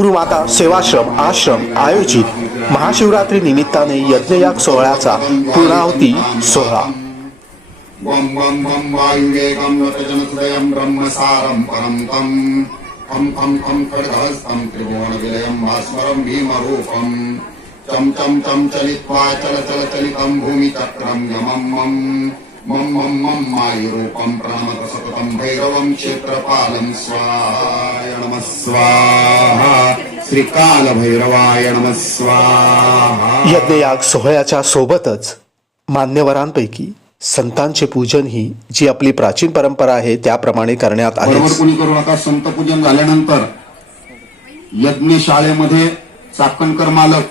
गुरुमाता सेवाश्रम आश्रम आयोजित महाशिवरात्री निमित्ताने यज्ञयाग सोहळ्याचा पूर्णाहुती सोहळा। वं वं वं वायुवेगं नटजनहृदयं ब्रह्मसारं परं तं खं खं खं खड्गहस्तं त्रिभुवनविलयं भास्वरं भीमरूपं चं चं चं चलित्वा चलचलितं भूमिचक्रं यमं मं मं मं मं मायुरूपं प्रणमत सततं भैरवं क्षेत्रपालं स्वाहाय नमः स्वाहा श्रीकाल भैरवाय नमः स्वाहा। यज्ञयाग सोहळ्याच्या सोबतच मान्यवरांपैकी संतांचे पूजन ही जी आपली प्राचीन परंपरा आहे त्याप्रमाणे करण्यात आले। बरोबर कोणी करू नका। संत पूजन झाल्यानंतर यज्ञशाळेमध्ये चाकणकर मालक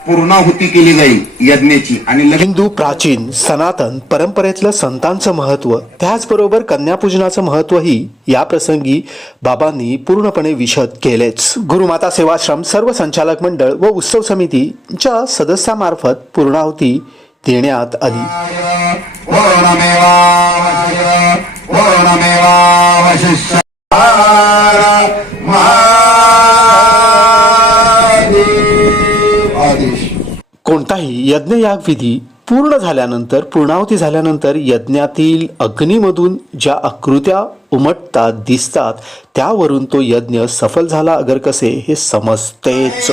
पूर्णाहुती केली जाईल यज्ञाची। आणि हिंदू प्राचीन सनातन परंपरेतलं संतांचं महत्व त्याचबरोबर कन्यापूजनाचं महत्वही या प्रसंगी बाबांनी पूर्णपणे विशद केलेच। गुरुमाता सेवाश्रम सर्व संचालक मंडळ व उत्सव समितीच्या सदस्यामार्फत पूर्णाहुती देण्यात आली। कोणताही यज्ञयाग विधी पूर्ण झाल्यानंतर पूर्णाहुती झाल्यानंतर यज्ञातील अग्नीमधून ज्या आकृत्या उमटतात दिसतात त्यावरून तो यज्ञ सफल झाला अगर कसे हे समजतेच।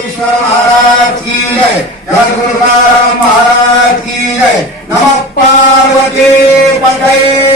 नमः पार्वती पतये